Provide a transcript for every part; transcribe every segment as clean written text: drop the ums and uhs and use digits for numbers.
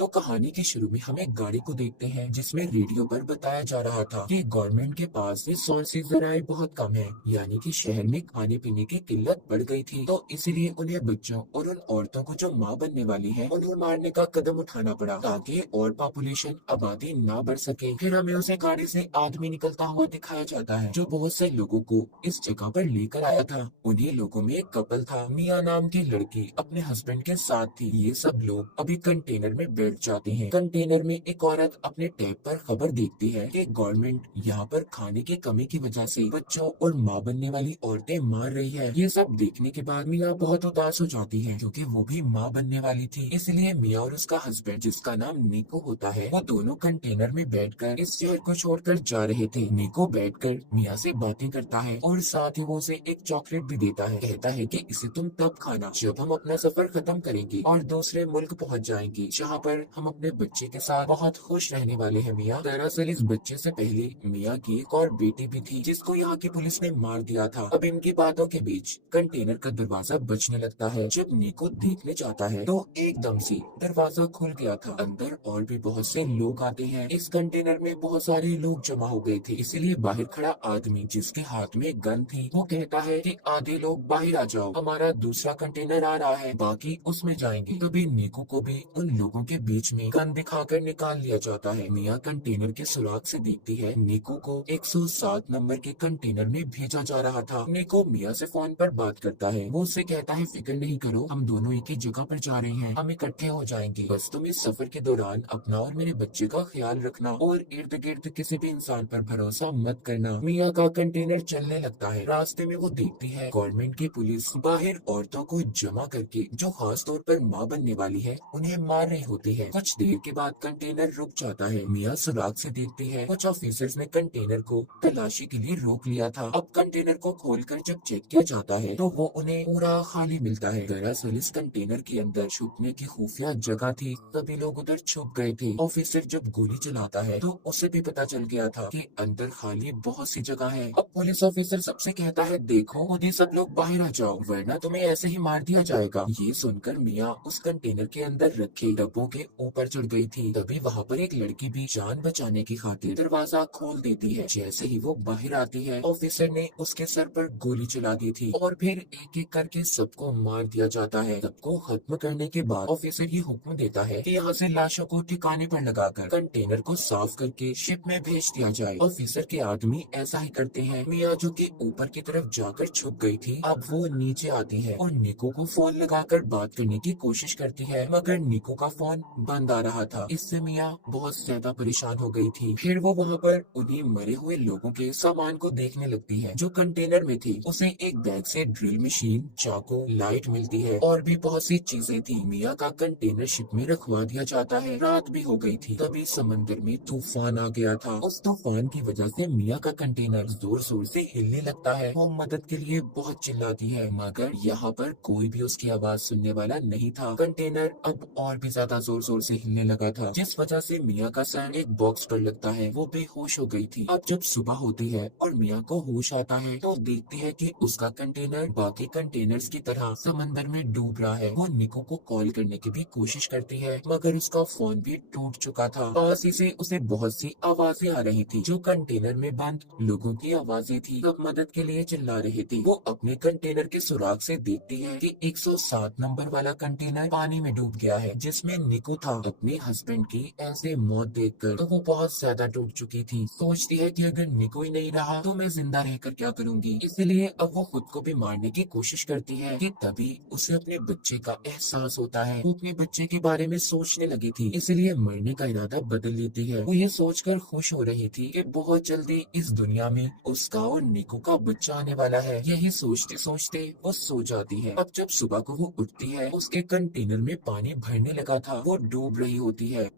तो कहानी के शुरू में हम एक गाड़ी को देखते हैं जिसमें रेडियो पर बताया जा रहा था कि गवर्नमेंट के पास रिसोर्स जराए बहुत कम है, यानी कि शहर में खाने पीने की किल्लत बढ़ गई थी। तो इसीलिए उन्हें बच्चों और उन औरतों को जो माँ बनने वाली है उन्हें मारने का कदम उठाना पड़ा ताकि और पॉपुलेशन आबादी ना बढ़ सके। फिर हमें उसे गाड़ी से आदमी निकलता हुआ दिखाया जाता है जो बहुत से लोगों को इस जगह पर लेकर आया था। उन्हीं लोगों में एक कपल था, मिया नाम की लड़की अपने हस्बैंड के साथ थी। ये सब लोग अभी कंटेनर में बैठ जाते हैं। कंटेनर में एक औरत अपने टैब पर खबर देखती है कि गवर्नमेंट यहाँ पर खाने की कमी की वजह से बच्चों और माँ बनने वाली औरतें मार रही है। ये सब देखने के बाद मिया बहुत उदास हो जाती है क्योंकि वो भी माँ बनने वाली थी। इसलिए मिया और उसका हस्बैंड जिसका नाम निको होता है वो दोनों कंटेनर में बैठकर इस शहर को छोड़कर जा रहे थे। निको बैठकर मिया से बातें करता है और साथ ही वो उसे एक चॉकलेट भी देता है। कहता है कि इसे तुम तब खाना जब हम अपना सफर खत्म करेंगे और दूसरे मुल्क पहुंच जाएंगे जहाँ पर हम अपने बच्चे के साथ बहुत खुश रहने वाले हैं। मिया दरअसल इस बच्चे से पहले मिया की एक और बेटी भी थी जिसको यहाँ की पुलिस ने मार दिया था। अब इनकी बातों के बीच कंटेनर का दरवाजा बजने लगता है। जब निको देखने जाता है तो एकदम से दरवाजा खुल गया था। अंदर और भी बहुत से लोग आते हैं। इस कंटेनर में बहुत सारे लोग जमा हो गए थे, इसलिए बाहर खड़ा आदमी जिसके हाथ में गन थी वो कहता है कि आधे लोग बाहर आ जाओ, हमारा दूसरा कंटेनर आ रहा है, बाकी उसमें जाएंगे। तभी निको को भी उन लोगों के बीच में गन दिखाकर निकाल लिया जाता है। मिया कंटेनर के सुराग से देखती है निको को 107 नंबर के कंटेनर में भेजा जा रहा था। निको मिया से फोन पर बात करता है। वो उससे कहता है फिक्र नहीं करो, हम दोनों एक ही जगह पर जा रहे हैं, हम इकट्ठे हो जाएंगे, बस तुम इस सफर के दौरान अपना और मेरे बच्चे का ख्याल रखना और इर्द गिर्द किसी भी इंसान पर भरोसा मत करना। मिया का कंटेनर चलने लगता है। रास्ते में वो देखती है गवर्नमेंट की पुलिस बाहर औरतों को जमा करके जो खास तौर पर माँ बनने वाली है उन्हें मार रही होती है। कुछ देर के बाद कंटेनर रुक जाता है। मिया सुराग से देखती है कुछ ऑफिसर्स ने कंटेनर को तलाशी के लिए रोक लिया था। अब कंटेनर को खोलकर जब चेक किया जाता है तो वो उन्हें पूरा खाली मिलता है। दरअसल इस कंटेनर के अंदर छुपने की खुफिया जगह थी, सभी लोग उधर छुप गए थे। ऑफिसर जब गोली चलाता है तो उसे भी पता चल गया था कि अंदर खाली बहुत सी जगह है। अब पुलिस ऑफिसर सबसे कहता है देखो खुद ही सब लोग बाहर आ जाओ वरना तुम्हें ऐसे ही मार दिया जाएगा। ये सुनकर मिया उस कंटेनर के अंदर रखे डब्बों के ऊपर चढ़ गई थी। तभी वहाँ पर एक लड़की भी जान बचाने की खातिर दरवाजा खोल देती है। जैसे ही वो बाहर आती है ऑफिसर ने उसके सर पर गोली चला दी थी और फिर एक एक करके सबको मार दिया जाता है। सबको खत्म करने के बाद ऑफिसर ये हुक्म देता है कि यहाँ से लाशों को ठिकाने पर लगाकर कंटेनर को साफ करके शिप में भेज दिया जाए। ऑफिसर के आदमी ऐसा ही करते हैं। मिया जो कि ऊपर की तरफ जाकर छुप गई थी अब वो नीचे आती है और निको को फोन लगाकर बात करने की कोशिश करती है, मगर निको का फोन बंद आ रहा था। इससे मिया बहुत ज्यादा परेशान हो गई थी। फिर वो वहाँ पर उन्हीं मरे हुए लोगों के सामान को देखने लगती है जो कंटेनर में थी। उसे एक बैग से ड्रिल मशीन, चाकू, लाइट मिलती है और भी बहुत सी चीजें थी। मिया का कंटेनर शिप में रखवा दिया जाता है। रात भी हो गई थी। तभी समंदर में तूफान आ गया था। उस तूफान की वजह से मिया का कंटेनर जोर जोर से हिलने लगता है। वो मदद के लिए बहुत चिल्लाती है मगर यहाँ पर कोई भी उसकी आवाज सुनने वाला नहीं था। कंटेनर अब और भी ज्यादा जोर जोर से हिलने लगा था जिस वजह से मिया का सर एक बॉक्स पर लगता है। वो बेहोश हो गई थी। अब जब सुबह होती है और मिया को होश आता है तो देखती है कि उसका कंटेनर बाकी कंटेनर्स की तरह समंदर में डूब रहा है। वो निको को कॉल करने की भी कोशिश करती है मगर उसका फोन भी टूट चुका था। पास ही से उसे बहुत सी आवाजें आ रही थी जो कंटेनर में बंद लोगों की आवाजें थी। सब मदद के लिए चिल्ला रहे थे। वो अपने कंटेनर के सुराग से देखती है कि 107 नंबर वाला कंटेनर पानी में डूब गया है जिसमें निको था। अपने हस्बैंड की ऐसे मौत देखकर तो वो बहुत ज्यादा टूट चुकी थी। सोचती है कि अगर निको ही नहीं रहा तो मैं जिंदा रहकर क्या करूंगी। इसलिए अब वो खुद को भी मारने की कोशिश करती है कि तभी उसे अपने बच्चे का एहसास होता है। वो अपने बच्चे के बारे में सोचने लगी थी, इसलिए मरने का इरादा बदल लेती है। वो ये सोचकर खुश हो रही थी कि बहुत जल्दी इस दुनिया में उसका और निको का बच्चा आने वाला है। यही सोचते सोचते वो सो जाती है। अब जब सुबह को वो उठती है उसके कंटेनर में पानी भरने लगा था। वो डूब रही होती है।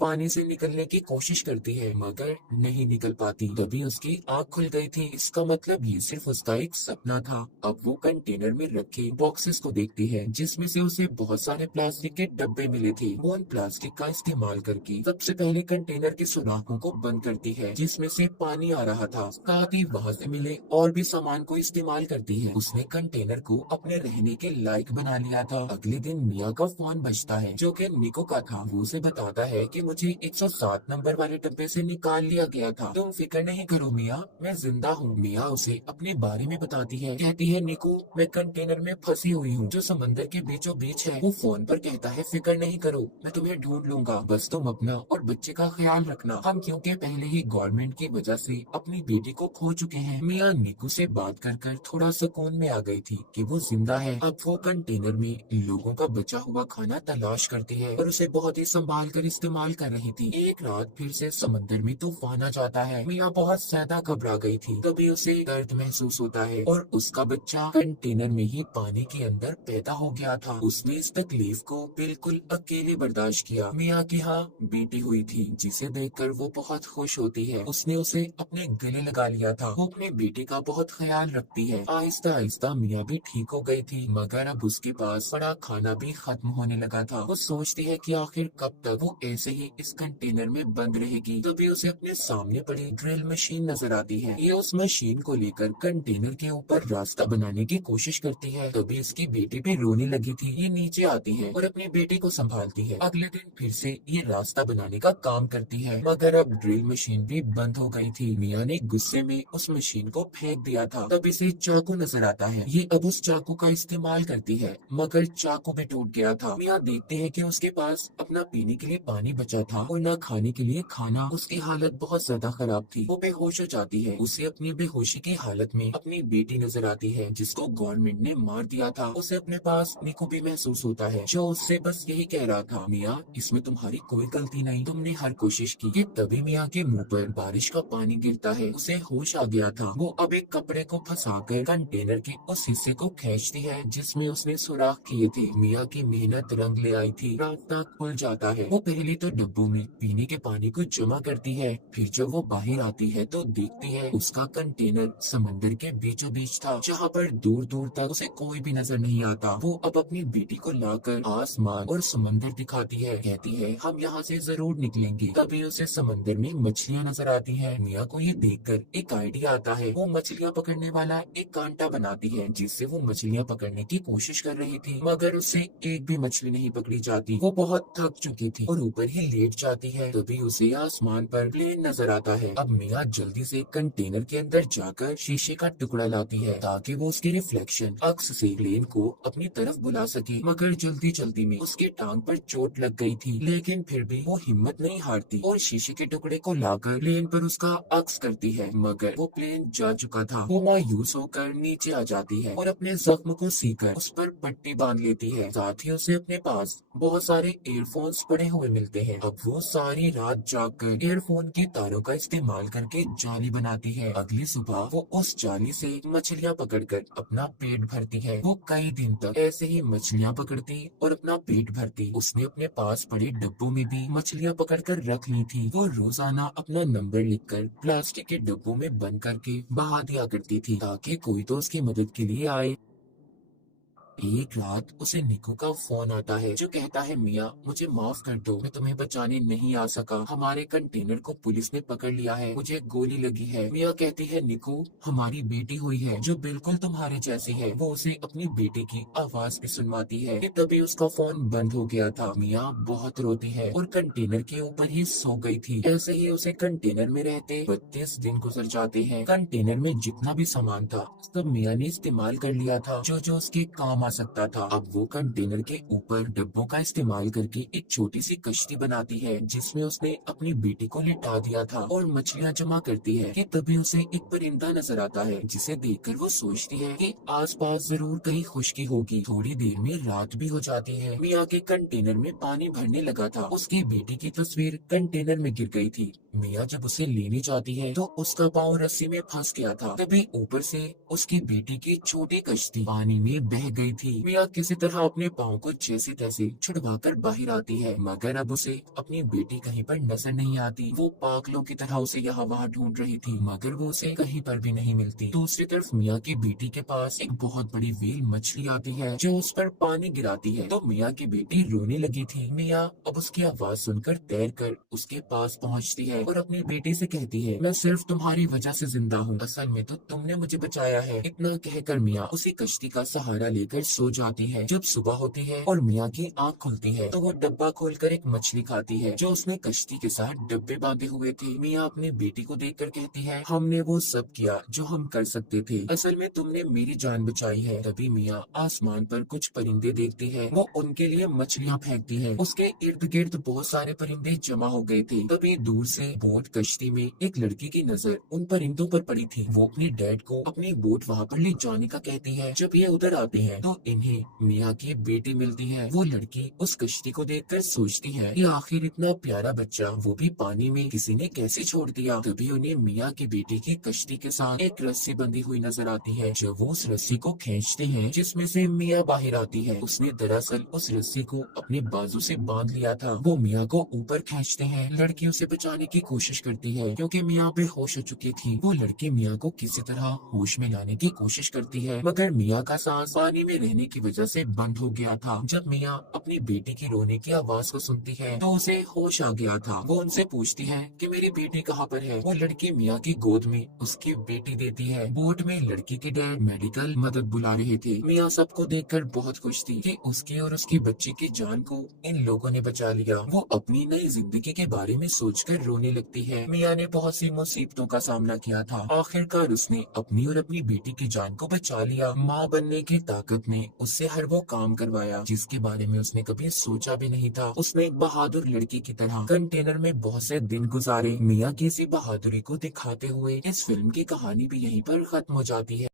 पानी से निकलने की कोशिश करती है मगर नहीं निकल पाती। तभी उसकी आँख खुल गई थी। इसका मतलब ये सिर्फ उसका एक सपना था। अब वो कंटेनर में रखे बॉक्सेस को देखती है जिसमें से उसे बहुत सारे प्लास्टिक के डब्बे मिले थे। वो उन प्लास्टिक का इस्तेमाल करके सबसे पहले कंटेनर के सुराखों को बंद करती है जिसमें से पानी आ रहा था। साथ ही वहाँ से मिले और भी सामान को इस्तेमाल करती है। उसने कंटेनर को अपने रहने के लायक बना लिया था। अगले दिन मिया का फोन बजता है जो कि निको का था। वो उसे बताता है कि मुझे 107 नंबर वाले डब्बे से निकाल लिया गया था। तुम फिक्र नहीं करो मिया, मैं जिंदा हूँ। मिया उसे अपने बारे में बताती है। कहती है निको, मैं कंटेनर में फंसी हुई हूँ जो समंदर के बीचों बीच है। वो फोन पर कहता है फिक्र नहीं करो, मैं तुम्हें ढूंढ लूंगा, बस तुम अपना और बच्चे का ख्याल रखना। हम क्योंकि पहले ही गवर्नमेंट की वजह से अपनी बेटी को खो चुके हैं। मिया निको से बात कर कर थोड़ा सुकून में आ गई थी कि वो जिंदा है। अब वो कंटेनर में लोगों का बचा हुआ खाना तलाश करती है और उसे बहुत ही संभाल कर इस्तेमाल कर रही थी। एक रात फिर से समंदर में तूफान आ जाता है। मिया बहुत ज्यादा घबरा गई थी। तभी उसे दर्द महसूस होता है और उसका बच्चा कंटेनर में ही पानी के अंदर पैदा हो गया था। उसने इस तकलीफ को बिल्कुल अकेले बर्दाश्त किया। मिया की हाँ बेटी हुई थी जिसे देखकर वो बहुत खुश होती है। उसने उसे अपने गले लगा लिया था। वो अपने बेटे का बहुत ख्याल रखती है। आहिस्ता आहिस्ता मिया भी ठीक हो गई थी मगर अब उसके पास पड़ा खाना भी खत्म होने लगा था। वो सोचती है कि आखिर कब तक वो ऐसे ही इस कंटेनर में बंद रहेगी। तभी उसे अपने सामने पड़ी ड्रिल मशीन नजर आती है। ये उस मशीन को लेकर कंटेनर के ऊपर रास्ता बनाने की कोशिश करती है। तभी उसकी बेटी भी रोने लगी थी। ये नीचे आती है और अपने बेटे को संभालती है। अगले दिन फिर से ये रास्ता बनाने का काम करती है मगर अब ड्रिल मशीन भी बंद हो गई थी। मिया ने गुस्से में उस मशीन को फेंक दिया था। तब इसे चाकू नजर आता है। ये अब उस चाकू का इस्तेमाल करती है मगर चाकू भी टूट गया था। मिया देखते हैं कि उसके पास अपना पीने के लिए पानी बचा था और न खाने के लिए खाना। उसकी हालत बहुत ज्यादा खराब थी। वो बेहोश हो जाती है। उसे अपनी बेहोशी की हालत में अपनी बेटी नजर आती है जिसको गवर्नमेंट ने मार दिया था। उसे अपने पास निको भी महसूस होता है जो उससे बस यही कह रहा था, मिया इसमें तुम्हारी कोई गलती नहीं, तुमने हर कोशिश की। कि तभी मिया के मुंह पर बारिश का पानी गिरता है। उसे होश आ गया था। वो अब एक कपड़े को फंसाकर कंटेनर के उस हिस्से को खींचती है जिसमें उसने सुराख किए थे। मिया की मेहनत रंग ले आई थी। रास्ता खुल जाता है। वो पहले तो डब्बों में पीने के पानी को जमा करती है। फिर जब वो बाहर आती है तो देखती है उसका कंटेनर समंदर के बीचों बीच था जहाँ पर दूर दूर तक उसे कोई भी नजर नहीं आता। वो अब अपनी बेटी को लाकर आसमान और समंदर दिखाती है। कहती है हम यहाँ से जरूर निकलेंगे। तभी उसे समंदर में मछलियाँ नजर आती है। मिया को ये देखकर एक आइडिया आता है। वो मछलियाँ पकड़ने वाला एक कांटा बनाती है जिससे वो मछलियाँ पकड़ने की कोशिश कर रही थी मगर उससे एक भी मछली नहीं पकड़ी जाती। वो बहुत थक चुकी थी और ऊपर ही लेट जाती है। तभी उसे आसमान पर प्लेन नजर आता है। अब मिया जल्दी से कंटेनर के अंदर जाकर शीशे का टुकड़ा लाती है ताकि वो उसके रिफ्लेक्शन अक्स से प्लेन को अपनी तरफ बुला सके मगर जल्दी जल्दी में उसके टांग पर चोट लग गई थी। लेकिन फिर भी वो हिम्मत नहीं हारती और शीशे के टुकड़े को लाकर प्लेन पर उसका अक्स करती है मगर वो प्लेन जा चुका था। वो मायूस होकर नीचे आ जाती है और अपने जख्म को सीकर उस पर पट्टी बांध लेती है। साथ ही उसे अपने पास बहुत सारे एयरफोन्स पड़े हुए मिलते हैं। अब वो सारी रात जागकर एयरफोन के तारों का इस्तेमाल करके जाली बनाती है। अगली सुबह वो उस जाली से मछलियाँ पकड़कर अपना पेट भरती है। वो कई दिन तक ऐसे ही मछलियाँ पकड़ती और अपना पेट भरती। उसने अपने पास पड़े डब्बों में भी मछलियाँ पकड़कर रख ली थी। वो रोजाना अपना नंबर लिखकर प्लास्टिक के डब्बों में बंद करके बहा दिया करती थी ताकि कोई तो उसकी मदद के लिए आए। एक रात उसे निको का फोन आता है जो कहता है मिया मुझे माफ कर दो, मैं तुम्हें बचाने नहीं आ सका। हमारे कंटेनर को पुलिस ने पकड़ लिया है, मुझे गोली लगी है। मिया कहती है निको हमारी बेटी हुई है जो बिल्कुल तुम्हारे जैसी है। वो उसे अपनी बेटी की आवाज भी सुनवाती है कि तभी उसका फोन बंद हो गया था। मिया बहुत रोती है और कंटेनर के ऊपर ही सो गई थी। ऐसे ही उसे कंटेनर में रहते 32 दिन गुजर जाते हैं। कंटेनर में जितना भी सामान था सब मिया ने इस्तेमाल कर लिया था जो जो उसके काम आ सकता था। अब वो कंटेनर के ऊपर डब्बों का इस्तेमाल करके एक छोटी सी कश्ती बनाती है जिसमें उसने अपनी बेटी को लिटा दिया था और मछलियाँ जमा करती है कि तभी उसे एक परिंदा नजर आता है जिसे देखकर वो सोचती है कि आसपास जरूर कहीं खुशकी होगी। थोड़ी देर में रात भी हो जाती है। मिया के कंटेनर में पानी भरने लगा था। उसकी बेटी की तस्वीर कंटेनर में गिर गई थी। मिया जब उसे लेने जाती है तो उसका पाँव रस्सी में फंस गया था। तभी ऊपर से उसकी बेटी की छोटी कश्ती पानी में बह गई थी। मिया किसी तरह अपने पाँव को जैसे तैसे छुड़वाकर बाहर आती है, मगर अब उसे अपनी बेटी कहीं पर नजर नहीं आती। वो पागलों की तरह उसे यहाँ वहाँ ढूंढ रही थी, मगर वो उसे कहीं पर भी नहीं मिलती। दूसरी तरफ मिया की बेटी के पास एक बहुत बड़ी व्हेल मछली आती है जो उस पर पानी गिराती है, तो मिया की बेटी रोने लगी थी। मिया अब उसकी आवाज सुनकर तैरकर उसके पास पहुंचती है और अपनी बेटी से कहती है, मैं सिर्फ तुम्हारी वजह से जिंदा हूँ, असल में तो तुमने मुझे बचाया है। इतना कहकर मिया उसी कश्ती का सहारा लेकर सो जाती है। जब सुबह होती है और मिया की आँख खुलती है तो वो डब्बा खोलकर एक मछली खाती है जो उसने कश्ती के साथ डब्बे बांधे हुए थे। मिया अपनी बेटी को देखकर कहती है, हमने वो सब किया जो हम कर सकते थे, असल में तुमने मेरी जान बचाई है। तभी मिया आसमान पर कुछ परिंदे देखती है, वो उनके लिए मछलियाँ फेंकती है। उसके इर्द गिर्द बहुत सारे परिंदे जमा हो गए थे। तभी दूर से बोट कश्ती में एक लड़की की नजर उन परिंदों पर पड़ी थी। वो अपने डैड को अपनी बोट वहाँ पर ले जाने का कहती है। जब ये उधर आते हैं तो इन्हें मिया की बेटी मिलती है। वो लड़की उस कश्ती को देखकर सोचती है कि आखिर इतना प्यारा बच्चा वो भी पानी में किसी ने कैसे छोड़ दिया। तभी उन्हें मिया की बेटी की कश्ती के साथ एक रस्सी बंधी हुई नजर आती है। जब वो उस रस्सी को खींचते हैं जिसमें से मिया बाहर आती है, उसने दरअसल उस रस्सी को अपने बाजू से बांध लिया था। वो मिया को ऊपर खींचते हैं। लड़की उसे बचाने की कोशिश करती है क्योंकि मिया बेहोश हो चुकी थी। वो लड़की मिया को किसी तरह होश में लाने की कोशिश करती है, मगर मिया का सांस पानी में रहने की वजह से बंद हो गया था। जब मिया अपनी बेटी की रोने की आवाज को सुनती है तो उसे होश आ गया था। वो उनसे पूछती है कि मेरी बेटी कहाँ पर है। वो लड़की मिया की गोद में उसकी बेटी देती है। बोट में लड़की के डैड मेडिकल मदद बुला रहे थे। मिया सबको देखकर बहुत खुश थी कि उसकी और उसकी बच्ची की जान को इन लोगों ने बचा लिया। वो अपनी नई जिंदगी के बारे में सोचकर रोने लगती है। मिया ने बहुत सी मुसीबतों का सामना किया था, आखिरकार उसने अपनी और अपनी बेटी की जान को बचा लिया। माँ बनने की ताकत ने उससे हर वो काम करवाया जिसके बारे में उसने कभी सोचा भी नहीं था। उसने एक बहादुर लड़की की तरह कंटेनर में बहुत से दिन गुजारे। मिया की इसी बहादुरी को दिखाते हुए इस फिल्म की कहानी भी यहीं पर खत्म हो जाती है।